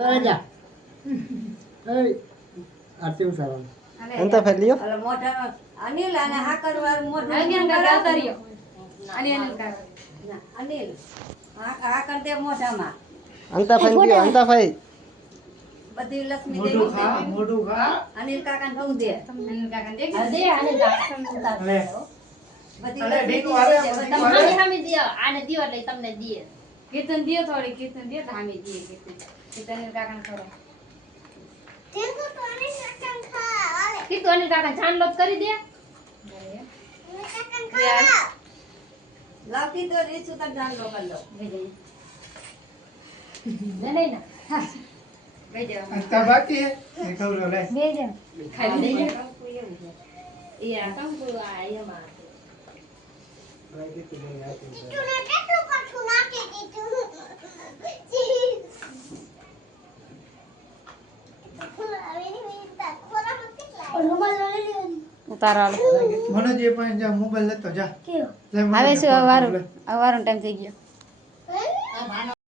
જા એ આરતી ઉસારો અંત ફેલ્યો અરે મોઢા અનિલ અને હાકર વાર મોઢું અનિલ કાકા આવતાર્યો અનિલ કાકા ના, અનિલ હાકર દે મોઢામાં અંત ફેલ્યો અંત ફેલ બધી લક્ષ્મી દેવી મોઢું ખા અનિલ કાકા નું દે અનિલ કાકા દે દે આને જા બધી અરે, લક્ષ્મી ઢીકુ હાલે, દેવી ઢીકુ તમે હાલે. સામે દિયો આને દિયો એટલે તમને દીએ કીર્તન દિયો થોડી કીર્તન દિયો તો હામી દીએ કીર્તન અનિલ કાકા કરો કીધું અનિલ કાકા જાન લોપ કરી દે લાવતી તો રીસુ તક જાન લો કર લો ને નહીં ના ગઈ દેવા અંતા બાકી હે એ ખબર લે બે દે ખાલી દે એ આ કંકુ આ એમાં ઉતારો મને જે પણ જા મોબાઈલ લેતો જા કેવો લે મને આવે છે ફોન વારો લે. વારો ટાઈમ થઈ ગયો